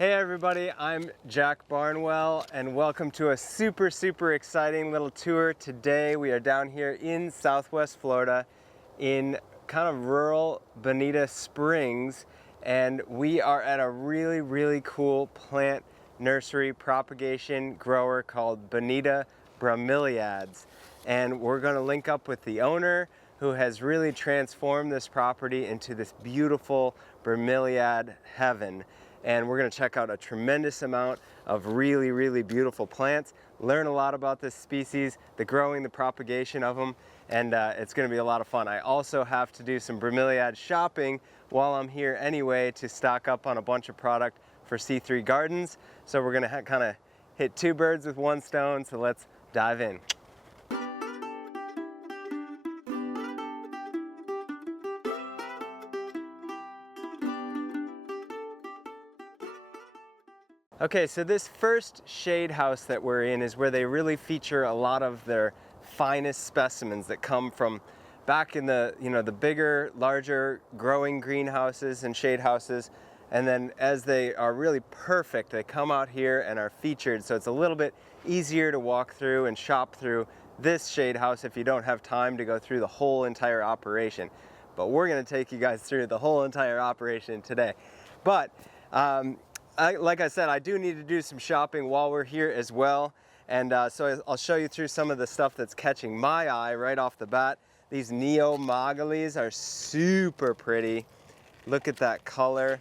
Hey everybody, I'm Jack Barnwell and welcome to a super exciting little tour. Today we are down here in Southwest Florida in kind of rural Bonita Springs, and we are at a really cool plant nursery propagation grower called Bonita Bromeliads. And we're going to link up with the owner, who has really transformed this property into this beautiful bromeliad heaven. And we're going to check out a tremendous amount of really beautiful plants, learn a lot about this species, the growing, the propagation of them, and it's going to be a lot of fun. I also have to do some bromeliad shopping while I'm here anyway to stock up on a bunch of product for C3 Gardens. So we're going to kind of hit two birds with one stone, so let's dive in. Okay, so this first shade house that we're in is where they really feature a lot of their finest specimens that come from back in the, the bigger, larger growing greenhouses and shade houses. And then as they are really perfect, they come out here and are featured. So it's a little bit easier to walk through and shop through this shade house if you don't have time to go through the whole entire operation. But we're gonna take you guys through the whole entire operation today. But, like I said, I do need to do some shopping while we're here as well. And so I'll show you through some of the stuff that's catching my eye right off the bat. These Neomogales are super pretty. Look at that color.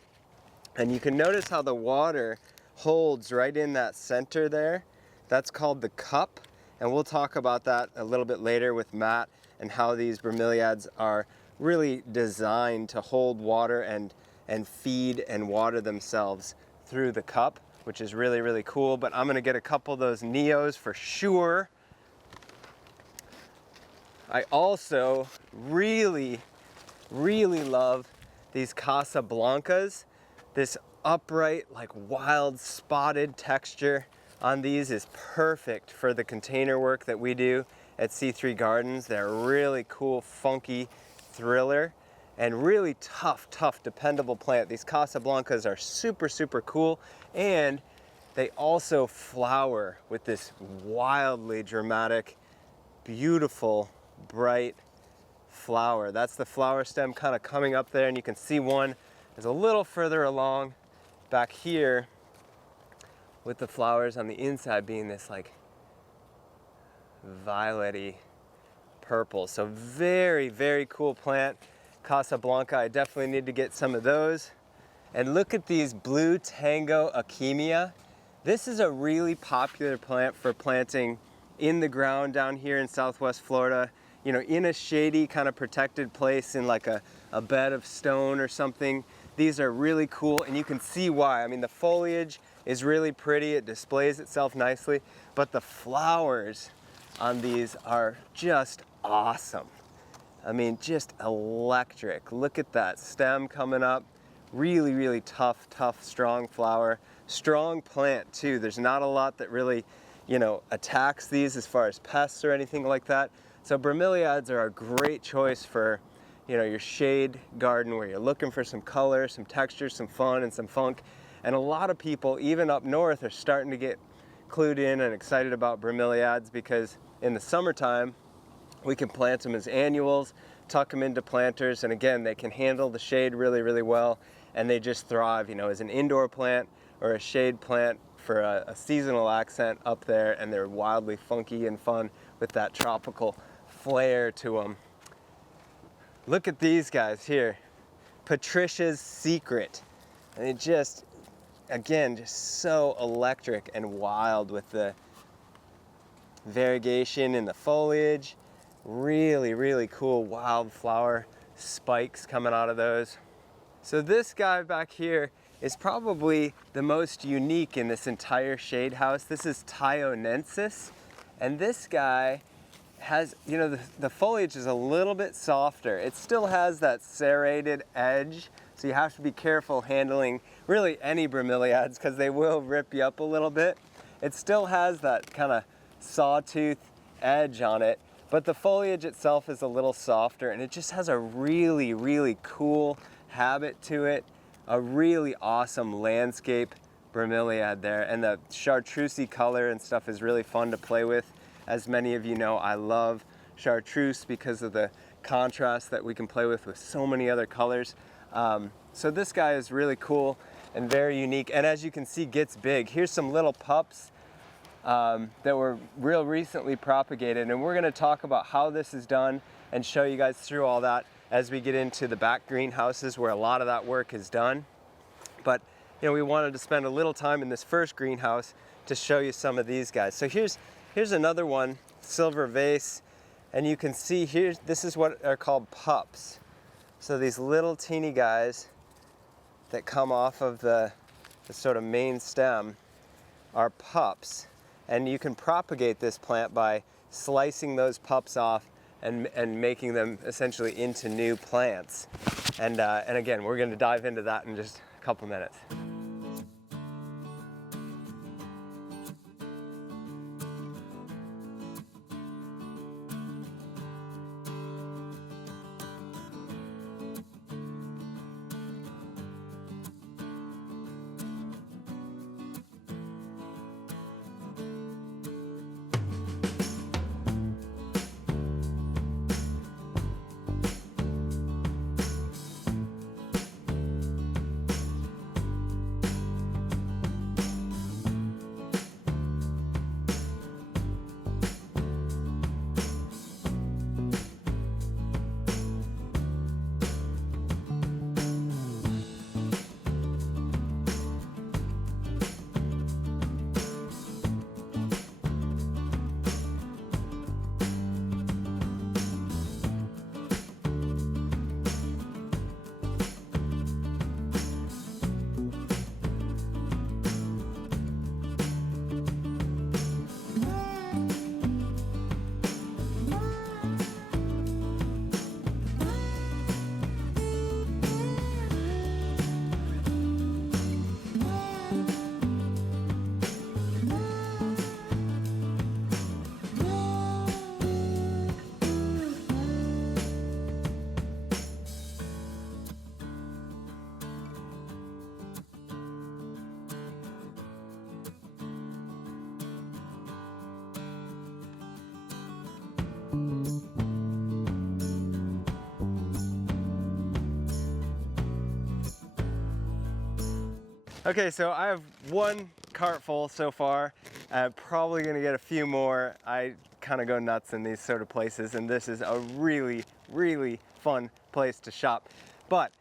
And you can notice how the water holds right in that center there. That's called the cup. And we'll talk about that a little bit later with Matt and how these bromeliads are really designed to hold water and feed and water themselves through the cup, which is really cool. But I'm gonna get a couple of those Neos for sure. I also really love these Casablancas. This upright, like wild spotted texture on these is perfect for the container work that we do at C3 Gardens. They're really cool, funky thriller and really tough, dependable plant. These Casablancas are super cool, and they also flower with this wildly dramatic, beautiful, bright flower. That's the flower stem kind of coming up there, and you can see one is a little further along back here with the flowers on the inside being this like violet-y purple. So very cool plant. Casablanca, I definitely need to get some of those. And look at these blue tango achemia. This is a really popular plant for planting in the ground down here in Southwest Florida, in a shady kind of protected place in like a bed of stone or something. These are really cool, and you can see why. I mean, the foliage is really pretty, it displays itself nicely, but the flowers on these are just awesome. I mean, just electric. Look at that stem coming up. Really tough, strong flower. Strong plant too. There's not a lot that really, attacks these as far as pests or anything like that. So bromeliads are a great choice for, your shade garden where you're looking for some color, some texture, some fun, and some funk. And a lot of people, even up north, are starting to get clued in and excited about bromeliads because in the summertime, we can plant them as annuals, tuck them into planters, and again, they can handle the shade really well, and they just thrive, as an indoor plant or a shade plant for a seasonal accent up there, and they're wildly funky and fun with that tropical flair to them. Look at these guys here. Patricia's Secret. And it just, again, just so electric and wild with the variegation in the foliage. Really cool wildflower spikes coming out of those. So this guy back here is probably the most unique in this entire shade house. This is Thionensis, and this guy has, the foliage is a little bit softer. It still has that serrated edge, so you have to be careful handling really any bromeliads because they will rip you up a little bit. It still has that kind of sawtooth edge on it, but the foliage itself is a little softer, and it just has a really cool habit to it, a really awesome landscape bromeliad there. And the chartreusey color and stuff is really fun to play with. As many of you know, I love chartreuse because of the contrast that we can play with so many other colors. So this guy is really cool and very unique. And as you can see, gets big. Here's some little pups that were real recently propagated. And we're gonna talk about how this is done and show you guys through all that as we get into the back greenhouses where a lot of that work is done. But we wanted to spend a little time in this first greenhouse to show you some of these guys. So here's another one, silver vase, and you can see here, this is what are called pups. So these little teeny guys that come off of the sort of main stem are pups. And you can propagate this plant by slicing those pups off and making them essentially into new plants. And again, we're going to dive into that in just a couple minutes. Okay, so I have one cart full so far. I'm probably gonna get a few more. I kind of go nuts in these sort of places, and this is a really, really fun place to shop. But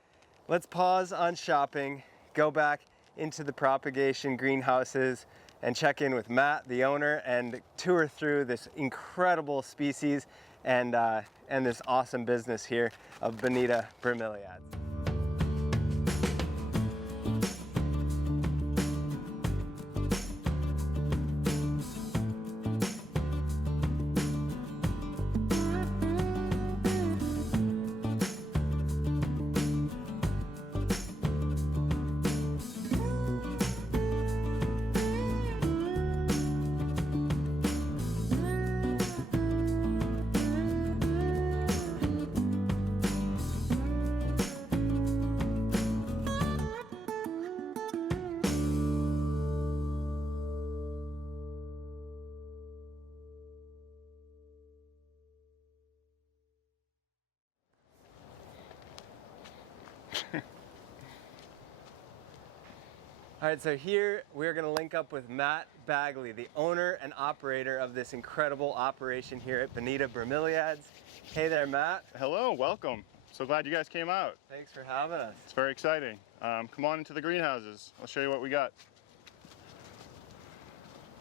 let's pause on shopping, go back into the propagation greenhouses, and check in with Matt, the owner, and tour through this incredible species and this awesome business here of Bonita Bromeliads. All right, so here we're gonna link up with Matt Bagley, the owner and operator of this incredible operation here at Bonita Bromeliads. Hey there, Matt. Hello, welcome. So glad you guys came out. Thanks for having us. It's very exciting. Come on into the greenhouses. I'll show you what we got.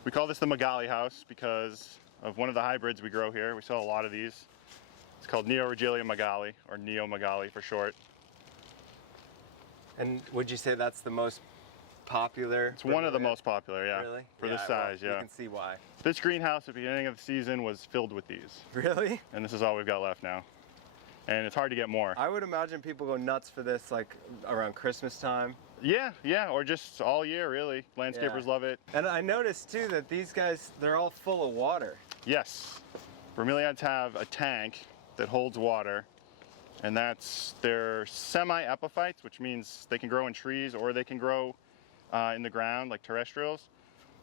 We call this the Magali house because of one of the hybrids we grow here. We sell a lot of these. It's called Neo-Regelia Magali, or Neo Magali for short. And would you say that's the most popular? It's one of the most popular, yeah. Really? For this size, well, yeah. You can see why. This greenhouse at the beginning of the season was filled with these. Really? And this is all we've got left now. And it's hard to get more. I would imagine people go nuts for this like around Christmas time. Yeah, or just all year really. Landscapers love it. And I noticed too that these guys, they're all full of water. Yes. Bromeliads have a tank that holds water, and they're semi-epiphytes, which means they can grow in trees or they can grow in the ground, like terrestrials.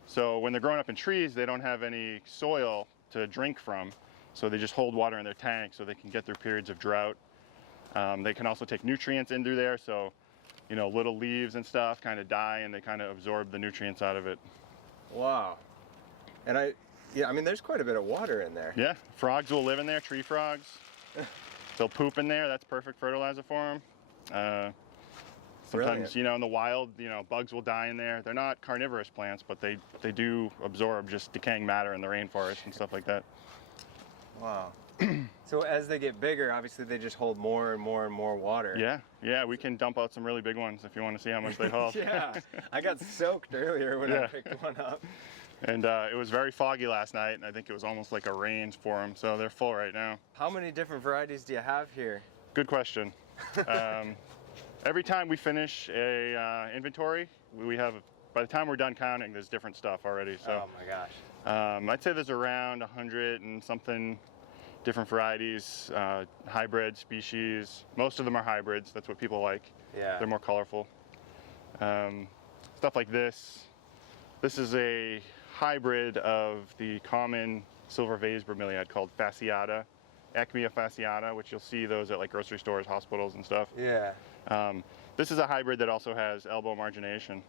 So when they're growing up in trees, they don't have any soil to drink from. So they just hold water in their tank so they can get through periods of drought. They can also take nutrients in through there. So, you know, little leaves and stuff kind of die and they kind of absorb the nutrients out of it. Wow. And yeah, I mean, there's quite a bit of water in there. Yeah, frogs will live in there, tree frogs. They'll poop in there. That's perfect fertilizer for them. Sometimes, Brilliant. you know, in the wild, you know, bugs will die in there. They're not carnivorous plants, but they do absorb just decaying matter in the rainforest and stuff like that. Wow. So as they get bigger, obviously they just hold more and more and more water. Yeah, we can dump out some really big ones if you want to see how much they hold. Yeah, I got soaked earlier when I picked one up. And it was very foggy last night, and I think it was almost like a rain for them, so they're full right now. How many different varieties do you have here? Good question. Every time we finish a inventory, we have, by the time we're done counting, there's different stuff already. So, oh my gosh. I'd say there's around 100 and something different varieties, hybrid species. Most of them are hybrids. That's what people like. Yeah. They're more colorful. Stuff like this. This is a hybrid of the common silver vase bromeliad called fasciata, Acmea fasciata, which you'll see those at like grocery stores, hospitals and stuff. Yeah. This is a hybrid that also has elbow margination.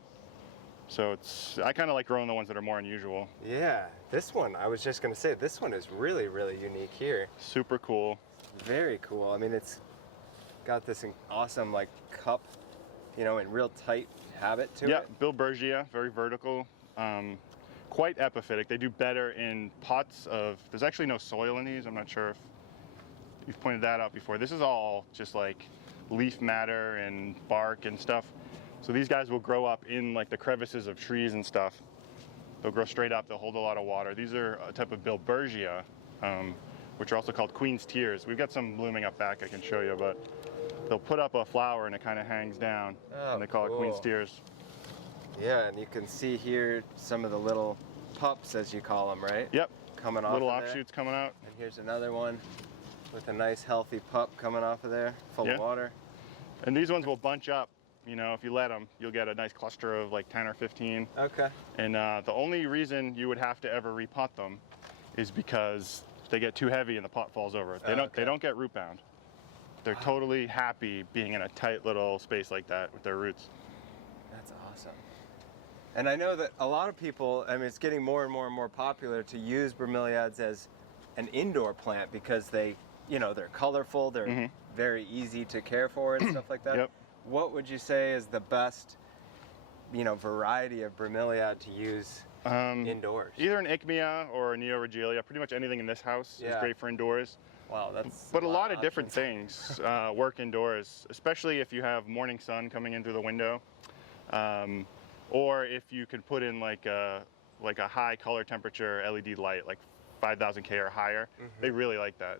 So I kind of like growing the ones that are more unusual. Yeah, this one, I was just gonna say, this one is really, really unique here. Super cool. Very cool. I mean, it's got this awesome like cup, you know, and real tight habit to it. Yeah, Bilbergia, very vertical. Quite epiphytic. They do better in pots of, there's actually no soil in these. I'm not sure if you've pointed that out before. This is all just like leaf matter and bark and stuff. So these guys will grow up in like the crevices of trees and stuff. They'll grow straight up, they'll hold a lot of water. These are a type of Bilbergia, which are also called Queen's Tears. We've got some blooming up back I can show you, but they'll put up a flower and it kind of hangs down, and they call it Queen's Tears. Yeah, and you can see here some of the little pups, as you call them, right? Yep. Coming off little of there. offshoots coming out. And here's another one with a nice healthy pup coming off of there, full of water. And these ones will bunch up. You know, if you let them, you'll get a nice cluster of like 10 or 15. Okay. And the only reason you would have to ever repot them is because they get too heavy and the pot falls over. They don't get root bound. They're totally happy being in a tight little space like that with their roots. That's awesome. And I know that a lot of people, I mean, it's getting more and more and more popular to use bromeliads as an indoor plant because they, you know, they're colorful, they're very easy to care for and stuff like that. Yep. What would you say is the best, you know, variety of bromeliad to use indoors? Either an Acmea or a Neoregelia. Pretty much anything in this house is great for indoors. Wow, that's But a lot of different things work indoors, especially if you have morning sun coming in through the window, or if you can put in like a high color temperature LED light, like 5,000 K or higher. They really like that.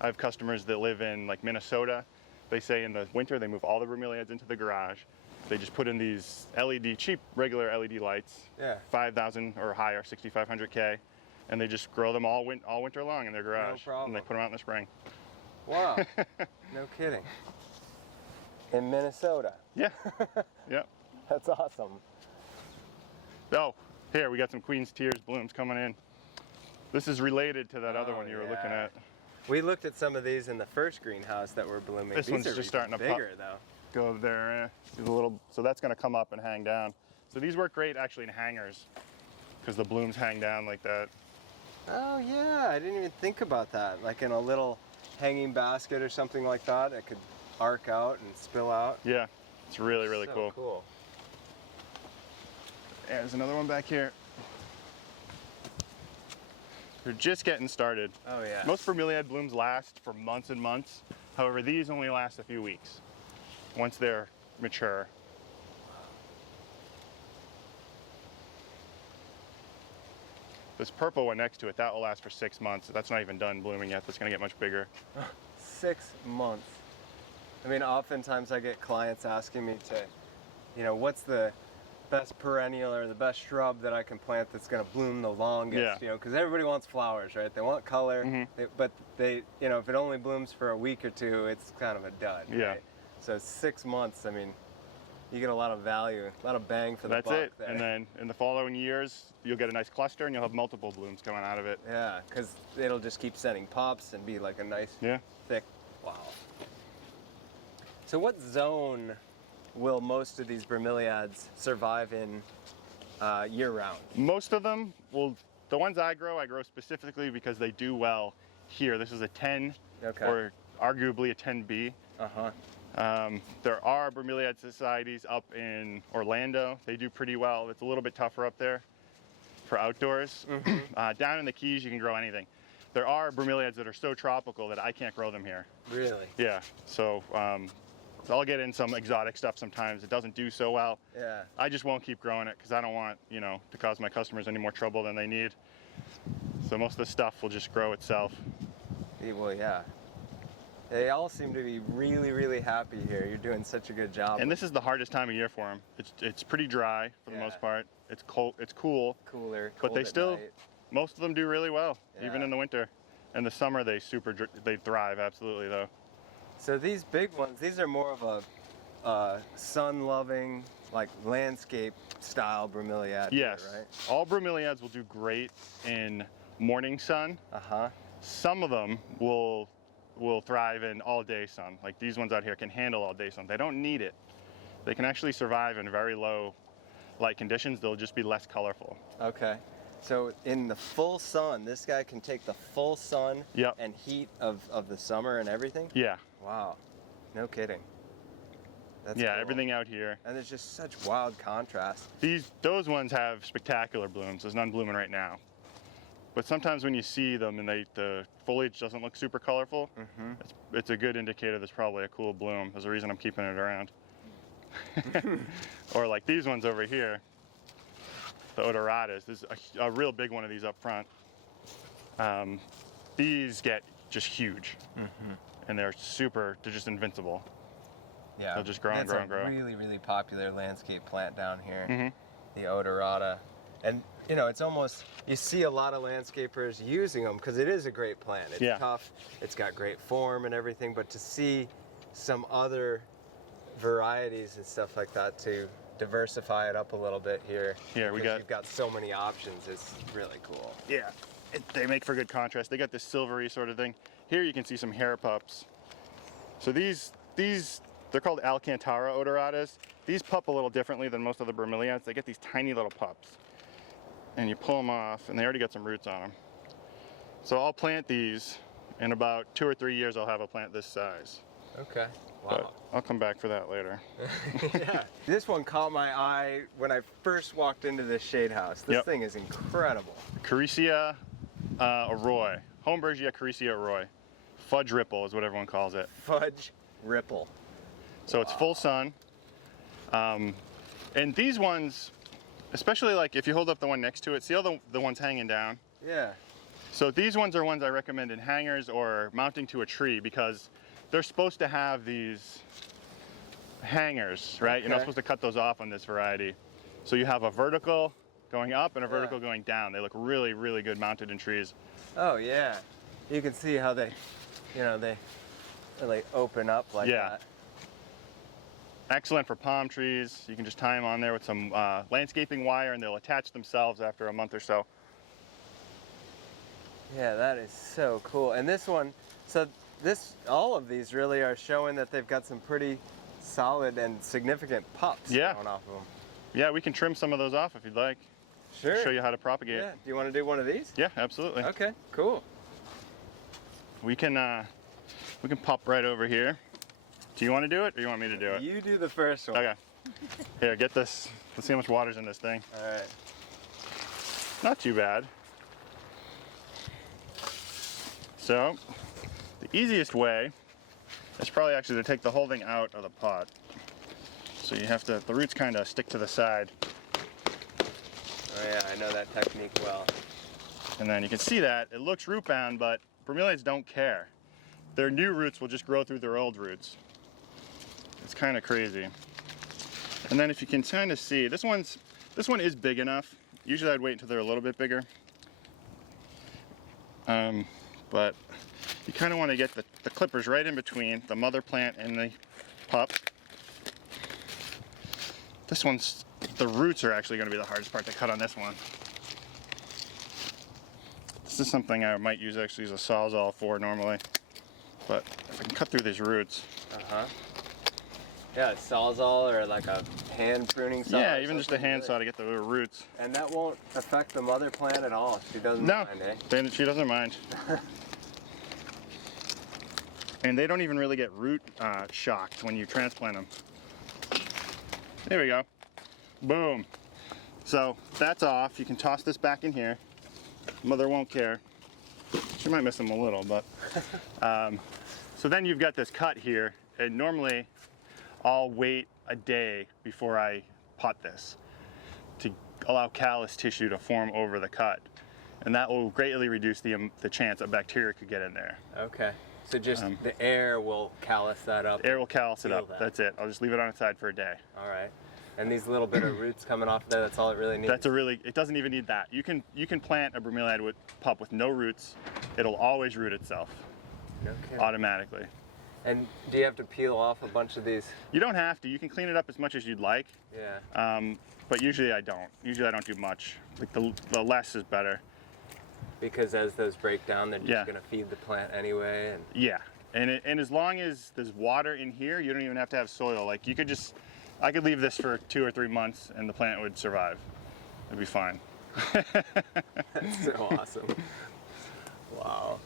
I have customers that live in like Minnesota. They say in the winter they move all the bromeliads into the garage. They just put in these cheap regular LED lights, 5,000 or higher, 6,500 K, and they just grow them all winter long in their garage. No problem. And they put them out in the spring. Wow, no kidding. In Minnesota. Yeah, yeah. That's awesome. Oh, here we got some Queen's Tears blooms coming in. This is related to that other one you were looking at. We looked at some of these in the first greenhouse that were blooming. This one's just starting to bigger though. Go there, so that's going to come up and hang down. So these work great actually in hangers because the blooms hang down like that. Oh yeah, I didn't even think about that. Like in a little hanging basket or something like that, it could arc out and spill out. Yeah, it's really, really so cool. Yeah, there's another one back here. They're just getting started. Oh yeah. Most bromeliad blooms last for months and months. However, these only last a few weeks once they're mature. This purple one next to it, that will last for 6 months. That's not even done blooming yet. That's going to get much bigger. 6 months. I mean, oftentimes I get clients asking me to, you know, what's the best perennial or the best shrub that I can plant that's going to bloom the longest, you know, because everybody wants flowers, right? They want color, but they, you know, if it only blooms for a week or two, it's kind of a dud, right? So 6 months, I mean, You get a lot of value, a lot of bang for the That's buck it. there. And then in the following years, you'll get a nice cluster and you'll have multiple blooms coming out of it. Yeah, because it'll just keep sending pops and be like a nice, thick, wow. So what zone will most of these bromeliads survive in year-round? Most of them will, the ones I grow specifically because they do well here. This is a 10 or arguably a 10B. There are bromeliad societies up in Orlando. They do pretty well. It's a little bit tougher up there for outdoors. Down in the Keys, you can grow anything. There are bromeliads that are so tropical that I can't grow them here. Really? Yeah. So I'll get in some exotic stuff sometimes. It doesn't do so well. Yeah. I just won't keep growing it because I don't want, you know, to cause my customers any more trouble than they need. So most of the stuff will just grow itself. Well, yeah. They all seem to be really, really happy here. You're doing such a good job. And this is the hardest time of year for them. It's pretty dry for the most part. It's cold. It's cool. Cooler. But they still, night. most of them do really well, even Yeah. in the winter. In the summer, they thrive absolutely though. So these big ones, these are more of a sun-loving, like landscape style bromeliad. Yes. Here, right? All bromeliads will do great in morning sun. Some of them will thrive in all day sun. Like these ones out here can handle all day sun. They don't need it. They can actually survive in very low light conditions. They'll just be less colorful. Okay. So in the full sun, this guy can take the full sun and heat of the summer and everything? Yeah. Wow. No kidding. That's yeah, cool. Everything out here. And there's just such wild contrast. Those ones have spectacular blooms. There's none blooming right now. But sometimes when you see them and the foliage doesn't look super colorful, it's a good indicator there's probably a cool bloom. There's a reason I'm keeping it around. Or like these ones over here, the odoratas. There's a real big one of these up front. These get just huge, and they're just invincible. Yeah, they'll just grow and grow and grow. It's a really, really popular landscape plant down here, the odorata. And you know, it's almost, you see a lot of landscapers using them because it is a great plant. It's tough, it's got great form and everything, but to see some other varieties and stuff like that to diversify it up a little bit here. Yeah, you've got so many options, it's really cool. Yeah, they make for good contrast. They got this silvery sort of thing. Here you can see some hair pups. So these they're called Alcantara odoratas. These pup a little differently than most of the bromeliads. They get these tiny little pups. And you pull them off, and they already got some roots on them. So I'll plant these. In about 2 or 3 years, I'll have a plant this size. Okay. Wow. But I'll come back for that later. Yeah. This one caught my eye when I first walked into this shade house. This thing is incredible. Caricia Arroy. Holmbergia Caricia Arroy. Fudge Ripple is what everyone calls it. Fudge Ripple. So it's full sun. And these ones, especially like if you hold up the one next to it, see all the ones hanging down? Yeah. So these ones are ones I recommend in hangers or mounting to a tree because they're supposed to have these hangers, right? You're not supposed to cut those off on this variety. So you have a vertical going up and a vertical going down. They look really, really good mounted in trees. Oh yeah. You can see how they, you know, they really open up like that. Excellent for palm trees. You can just tie them on there with some landscaping wire and they'll attach themselves after a month or so. Yeah, that is so cool. And this one, all of these really are showing that they've got some pretty solid and significant pups going off of them. Yeah, we can trim some of those off if you'd like. Sure. Show you how to propagate. Yeah. Do you want to do one of these? Yeah, absolutely. Okay, cool. We can pop right over here. Do you want to do it or you want me to do it? You do the first one. Okay. Here, get this. Let's see how much water's in this thing. All right. Not too bad. So, the easiest way is probably actually to take the whole thing out of the pot. So you have to, the roots kind of stick to the side. Oh yeah, I know that technique well. And then you can see that, it looks root bound, but bromeliads don't care. Their new roots will just grow through their old roots. It's kind of crazy. And then if you can kind of see, this one is big enough. Usually I'd wait until they're a little bit bigger. But you kind of want to get the clippers right in between the mother plant and the pup. This one's, the roots are actually going to be the hardest part to cut on this one. This is something I might actually use a sawzall for normally, but if I can cut through these roots. Yeah, a sawzall or like a hand pruning saw. Yeah, even just a hand saw to get the roots. And that won't affect the mother plant at all. She doesn't mind, eh? She doesn't mind. And they don't even really get root shocked when you transplant them. There we go. Boom. So that's off. You can toss this back in here. Mother won't care. She might miss them a little, but. So then you've got this cut here, and normally I'll wait a day before I pot this to allow callus tissue to form over the cut. And that will greatly reduce the chance a bacteria could get in there. Okay. So just the air will callus that up. Air will callus it up. That's it. I'll just leave it on its side for a day. All right. And these little bit of roots coming off there, that's all it really needs? It doesn't even need that. You can plant a bromeliad pup with no roots. It'll always root itself. Okay. Automatically. And do you have to peel off a bunch of these? You don't have to. You can clean it up as much as you'd like. Yeah. But usually I don't. Usually I don't do much. Like the less is better. Because as those break down, they're just going to feed the plant anyway. And... Yeah. And as long as there's water in here, you don't even have to have soil. Like I could leave this for 2 or 3 months and the plant would survive. It'd be fine. That's so awesome. Wow.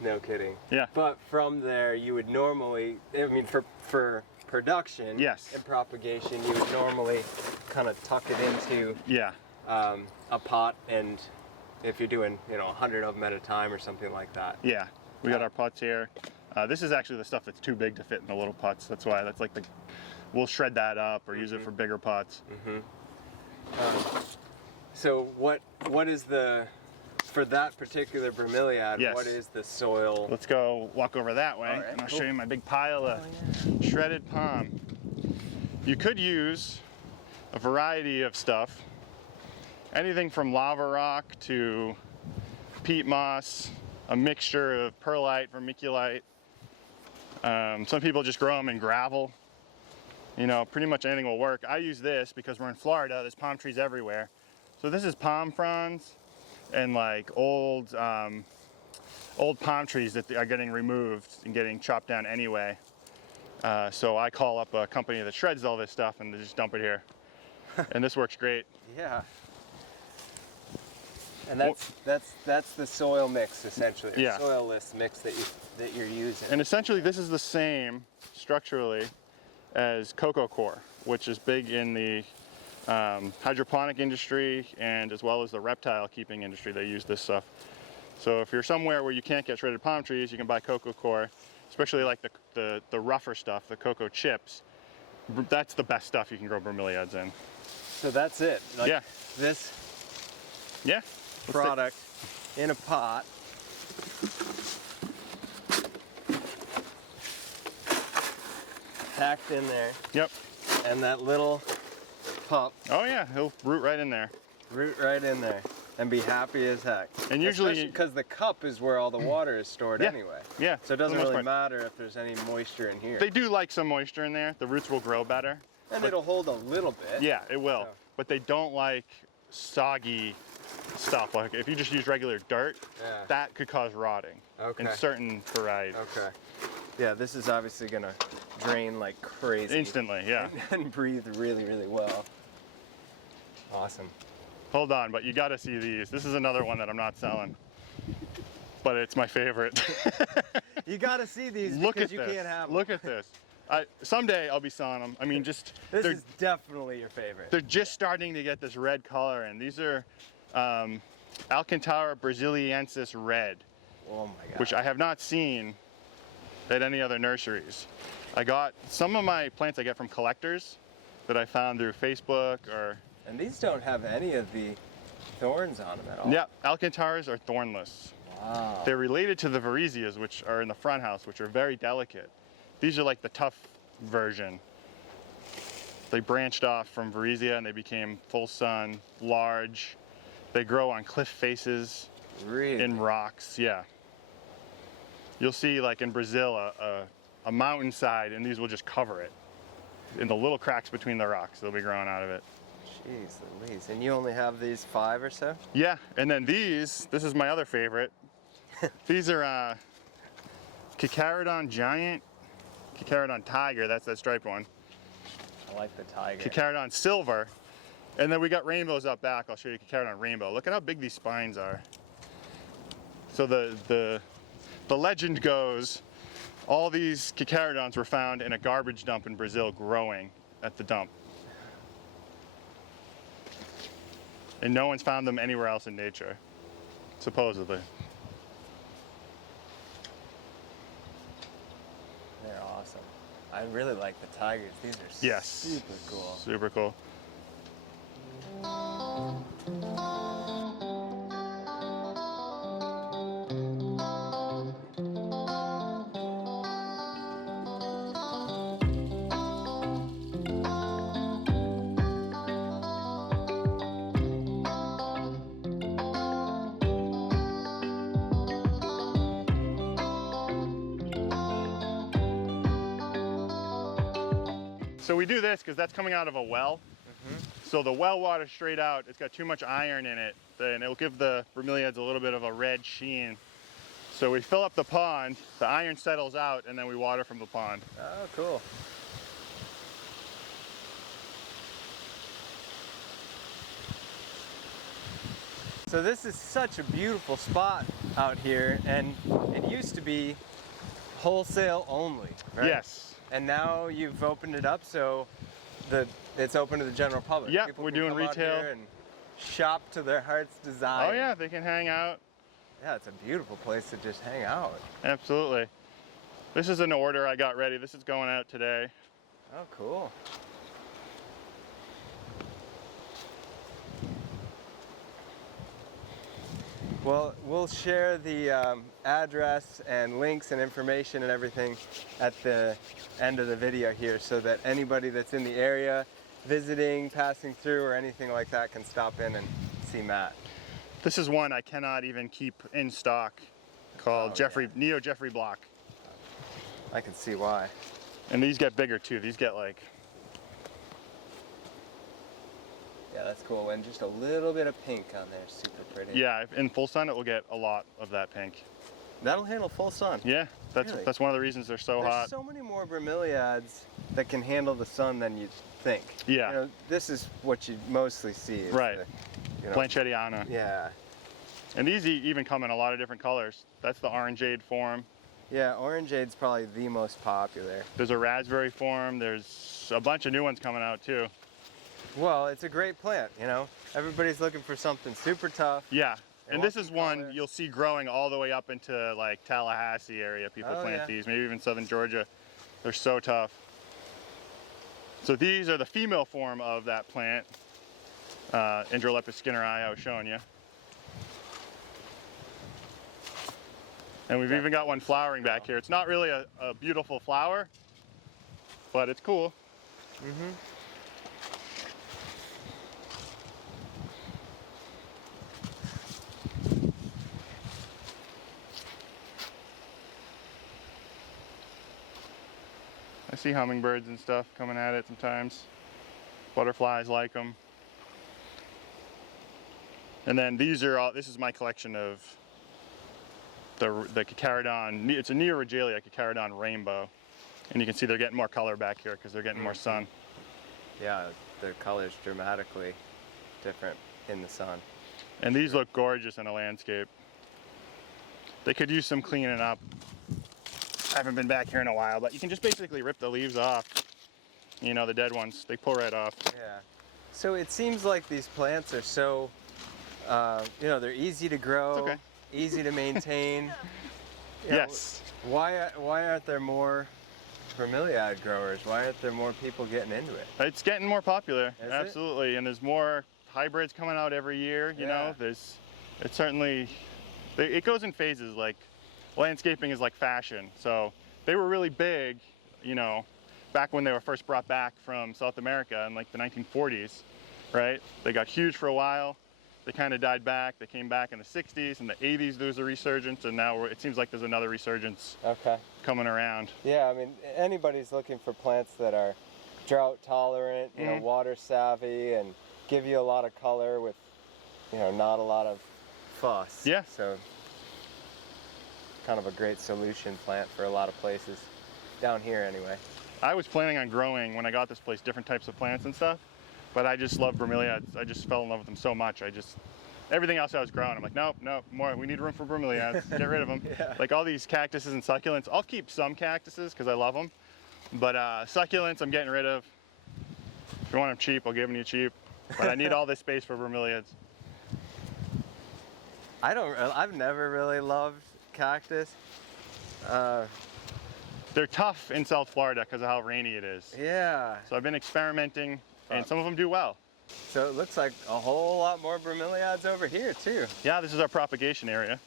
No kidding. Yeah. But from there, you would normally, I mean, for production and propagation, you would normally kind of tuck it into a pot, and if you're doing, 100 of them at a time or something like that. Yeah. We got our pots here. This is actually the stuff that's too big to fit in the little pots. That's why that's like we'll shred that up or use it for bigger pots. So what is for that particular bromeliad, what is the soil? Let's go walk over that way, and I'll show you my big pile of shredded palm. You could use a variety of stuff. Anything from lava rock to peat moss, a mixture of perlite, vermiculite. Some people just grow them in gravel. Pretty much anything will work. I use this because we're in Florida, there's palm trees everywhere. So this is palm fronds and like old palm trees that are getting removed and getting chopped down anyway. So I call up a company that shreds all this stuff and they just dump it here. And this works great. Yeah. And that's the soil mix essentially, soilless mix that you're using. And essentially this is the same structurally as cocoa coir, which is big in the hydroponic industry and as well as the reptile keeping industry. They use this stuff. So if you're somewhere where you can't get shredded palm trees, you can buy cocoa coir, especially like the rougher stuff, the cocoa chips. That's the best stuff you can grow bromeliads in. So that's it. Like this product in a pot. Packed in there. Yep. And that little pup. Oh yeah, he'll root right in there. Root right in there and be happy as heck. And usually, because the cup is where all the water is stored anyway. Yeah. So it doesn't really matter if there's any moisture in here. They do like some moisture in there. The roots will grow better. And it'll hold a little bit. Yeah, it will. But they don't like soggy stuff. Like if you just use regular dirt, that could cause rotting in certain varieties. Okay. Yeah, this is obviously gonna drain like crazy. Instantly, yeah. And breathe really, really well. Awesome. Hold on, but you gotta see these. This is another one that I'm not selling, but it's my favorite. You gotta see these because you can't have them. Look at this. Someday I'll be selling them. I mean, this is definitely your favorite. They're just starting to get this red color in. These are Alcantara Brasiliensis red. Oh my God. Which I have not seen at any other nurseries. I got some of my plants I get from collectors that I found through Facebook or. And these don't have any of the thorns on them at all. Yeah, Alcantaras are thornless. Wow. They're related to the Varesias, which are in the front house, which are very delicate. These are like the tough version. They branched off from Varesia and they became full sun, large. They grow on cliff faces, in rocks, yeah. You'll see like in Brazil a mountainside and these will just cover it. in the little cracks between the rocks. They'll be growing out of it. Jeez Louise. And you only have these 5 or so? Yeah, and then this is my other favorite. These are Cacarodon Giant, Cacarodon Tiger, that's that striped one. I like the tiger. Cacarodon Silver, and then we got rainbows up back. I'll show you Cacarodon Rainbow. Look at how big these spines are. So the legend goes, all these Cacarodons were found in a garbage dump in Brazil growing at the dump. And no one's found them anywhere else in nature, supposedly. They're awesome. I really like the tigers. These are super cool. Super cool. So we do this because that's coming out of a well. So the well water straight out, it's got too much iron in it, then it'll give the bromeliads a little bit of a red sheen. So we fill up the pond, the iron settles out, and then we water from the pond. Oh, cool. So this is such a beautiful spot out here, and it used to be wholesale only, right? Yes. And now you've opened it up so it's open to the general public. Yeah, People we're can doing come out retail. here and shop to their heart's desire. Oh yeah, they can hang out. Yeah, it's a beautiful place to just hang out. Absolutely. This is an order I got ready. This is going out today. Oh, cool. Well, we'll share the address and links and information and everything at the end of the video here so that anybody that's in the area visiting, passing through, or anything like that can stop in and see Matt. This is one I cannot even keep in stock called Neo Jeffrey Block. I can see why. And these get bigger too. These get like... Yeah, that's cool. And just a little bit of pink on there. Super pretty. Yeah, in full sun it will get a lot of that pink. That'll handle full sun. Yeah, that's Really? that's one of the reasons they're so There's hot. so many more bromeliads that can handle the sun than you'd think. Yeah. You know, this is what you mostly see. Is Right. The, Blanchettiana. Yeah. And these even come in a lot of different colors. That's the orangeade form. Yeah, orangeade's probably the most popular. There's a raspberry form. There's a bunch of new ones coming out too. Well, it's a great plant, you know. Everybody's looking for something super tough. Yeah. And this is one color. you'll see growing all the way up into like Tallahassee area. People plant these, maybe even southern Georgia. They're so tough. So these are the female form of that plant, Androlepis skinneri I was showing you. And we've even got one flowering back here. It's not really a beautiful flower, but it's cool. Mm-hmm. I see hummingbirds and stuff coming at it sometimes. Butterflies like them. And then these are all, this is my collection of the Cacarodon, it's a Neoregalia Cacarodon Rainbow. And you can see they're getting more color back here because they're getting more sun. Yeah, their color's dramatically different in the sun. And these look gorgeous in a landscape. They could use some cleaning up. I haven't been back here in a while, but you can just basically rip the leaves off. You know, the dead ones, they pull right off. Yeah. So it seems like these plants are so, you know, they're easy to grow, easy to maintain. Yes. Why aren't there more bromeliad growers? Why aren't there more people getting into it? It's getting more popular, Is absolutely. And there's more hybrids coming out every year, you know. It's certainly, it goes in phases. Like landscaping is like fashion. So they were really big, you know, back when they were first brought back from South America in like the 1940s, right? They got huge for a while. They kind of died back. They came back in the 60s. In the 80s, there was a resurgence, and now it seems like there's another resurgence coming around. Yeah, I mean, anybody's looking for plants that are drought tolerant, you know, water savvy, and give you a lot of color with, you know, not a lot of fuss. Yeah. So kind of a great solution plant for a lot of places, down here anyway. I was planning on growing, when I got this place, different types of plants and stuff, but I just love bromeliads. I just fell in love with them so much. Everything else I was growing, I'm like, nope, more. We need room for bromeliads. Get rid of them. Yeah. Like all these cactuses and succulents. I'll keep some cactuses because I love them, but succulents I'm getting rid of. If you want them cheap, I'll give them to you cheap. But I need all this space for bromeliads. I've never really loved cactus. They're tough in South Florida because of how rainy it is. Yeah. So I've been experimenting, and some of them do well. So it looks like a whole lot more bromeliads over here too. Yeah, this is our propagation area.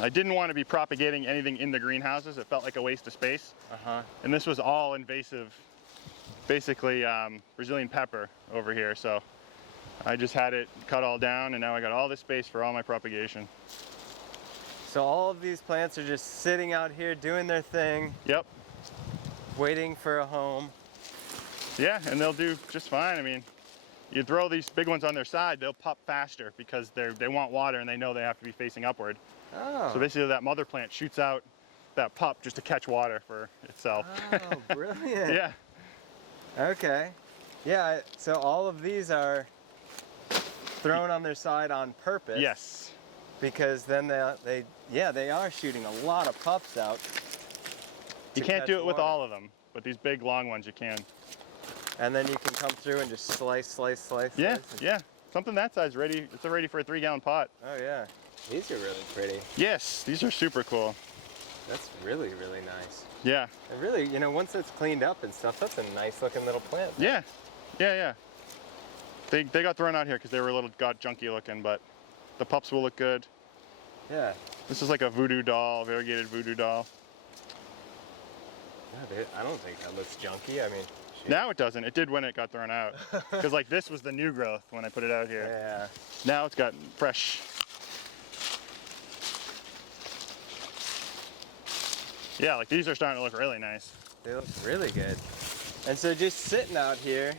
I didn't want to be propagating anything in the greenhouses. It felt like a waste of space. And this was all invasive, basically Brazilian pepper over here. So I just had it cut all down, and now I got all this space for all my propagation. So all of these plants are just sitting out here doing their thing. Yep. Waiting for a home. Yeah, and they'll do just fine. I mean, you throw these big ones on their side, they'll pop faster because they want water and they know they have to be facing upward. Oh. So basically that mother plant shoots out that pup just to catch water for itself. Oh, brilliant. Yeah. Okay. Yeah, so all of these are thrown on their side on purpose. Yes. Because then they are shooting a lot of pups out. You can't do it with all of them, but these big long ones you can. And then you can come through and just slice. Yeah, yeah. Something that size ready. It's ready for a 3-gallon pot. Oh yeah. These are really pretty. Yes, these are super cool. That's really, really nice. Yeah. And really, you know, once it's cleaned up and stuff, that's a nice looking little plant. Yeah, yeah. They got thrown out here because they were got junky looking, but the pups will look good. Yeah. This is like a voodoo doll, variegated voodoo doll. Yeah, I don't think that looks junky. I mean, shoot. Now it doesn't. It did when it got thrown out. Because like this was the new growth when I put it out here. Yeah. Now it's got fresh. Yeah, like these are starting to look really nice. They look really good. And so just sitting out here,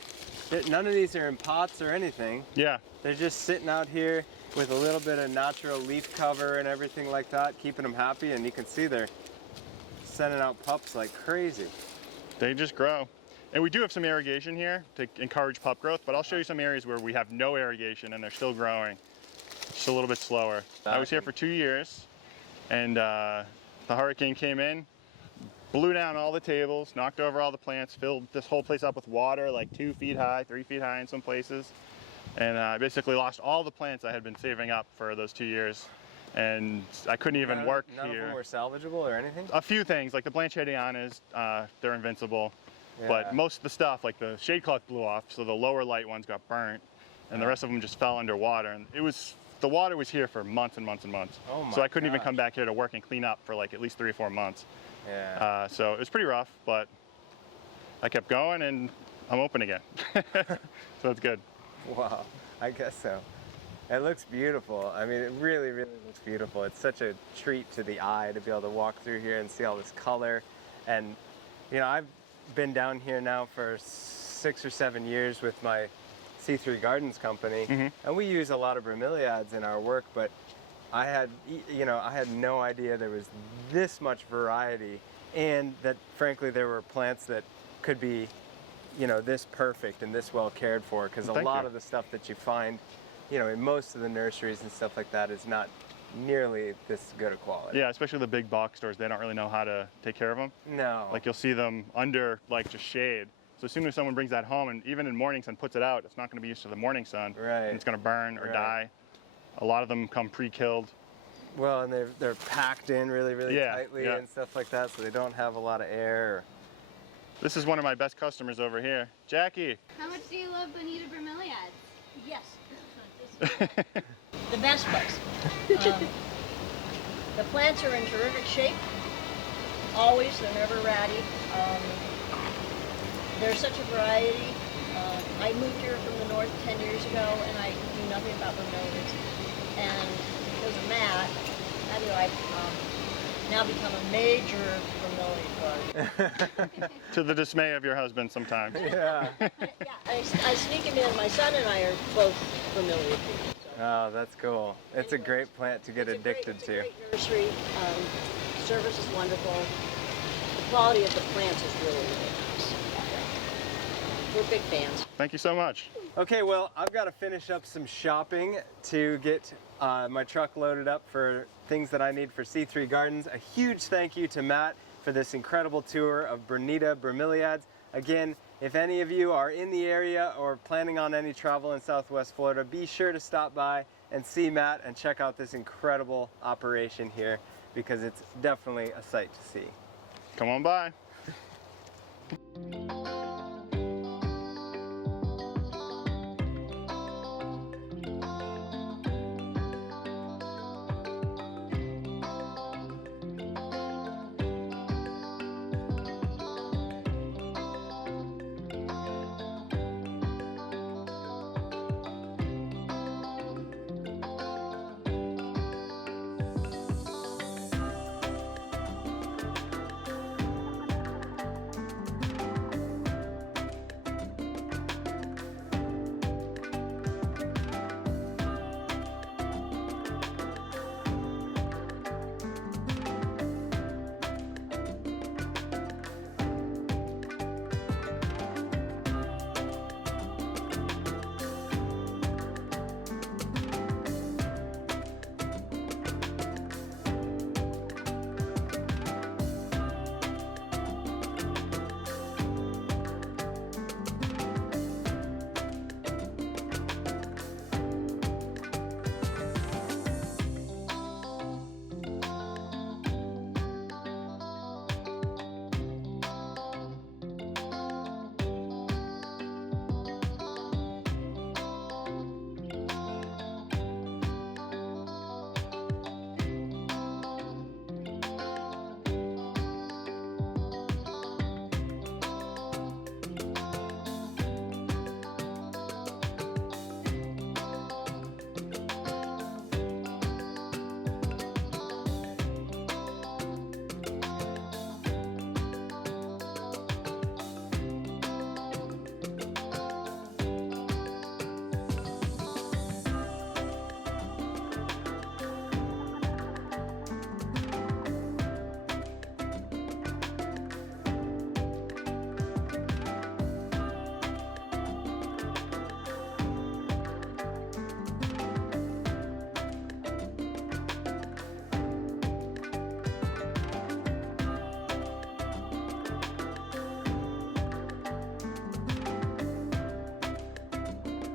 none of these are in pots or anything. Yeah. They're just sitting out here with a little bit of natural leaf cover and everything like that, keeping them happy, and you can see they're sending out pups like crazy. They just grow. And we do have some irrigation here to encourage pup growth, but I'll show you some areas where we have no irrigation and they're still growing. Just a little bit slower. I was here for 2 years, and the hurricane came in, blew down all the tables, knocked over all the plants, filled this whole place up with water, like 2 feet high, 3 feet high in some places. And I basically lost all the plants I had been saving up for those 2 years. And I couldn't even work here. None of them were salvageable or anything? A few things, like the Blanchedianas, they're invincible. Yeah. But most of the stuff, like the shade cloth blew off, so the lower light ones got burnt, and the rest of them just fell underwater. And the water was here for months and months and months. Oh my so I couldn't even gosh. come back here to work and clean up for like at least 3 or 4 months. Yeah. So it was pretty rough, but I kept going and I'm open again. So it's good. Wow, I guess so. It looks beautiful. I mean, it really, really looks beautiful. It's such a treat to the eye to be able to walk through here and see all this color. And, you know, I've been down here now for 6 or 7 years with my C3 Gardens company, and we use a lot of bromeliads in our work, but I had no idea there was this much variety, and that frankly there were plants that could be, you know, this perfect and this well cared for, because a lot of the stuff that you find, you know, in most of the nurseries and stuff like that is not nearly this good a quality. Yeah, especially the big box stores, they don't really know how to take care of them. No. Like you'll see them under like just shade. So as soon as someone brings that home, and even in morning sun puts it out, it's not going to be used to the morning sun. Right. And it's going to burn or die. A lot of them come pre-killed. Well, and they're packed in really, really tightly and stuff like that, so they don't have a lot of air. This is one of my best customers over here. Jackie. How much do you love Bonita Bromeliads? Yes. The best place. The plants are in terrific shape. Always, they're never ratty. There's such a variety. I moved here from the north 10 years ago, and I knew nothing about bromeliads. And because of Matt Bagley, I've now become a major bromelia gardener. To the dismay of your husband sometimes. Yeah. Yeah, I sneak him in. My son and I are both familiar people. So. Oh, that's cool. It's a great plant to get It's a great- addicted it's to. a great nursery. Service is wonderful. The quality of the plants is really, really nice. We're big fans. Thank you so much. Okay, well, I've got to finish up some shopping to get my truck loaded up for things that I need for C3 Gardens. A huge thank you to Matt for this incredible tour of Bonita Bromeliads. Again, if any of you are in the area or planning on any travel in Southwest Florida, be sure to stop by and see Matt and check out this incredible operation here because it's definitely a sight to see. Come on by.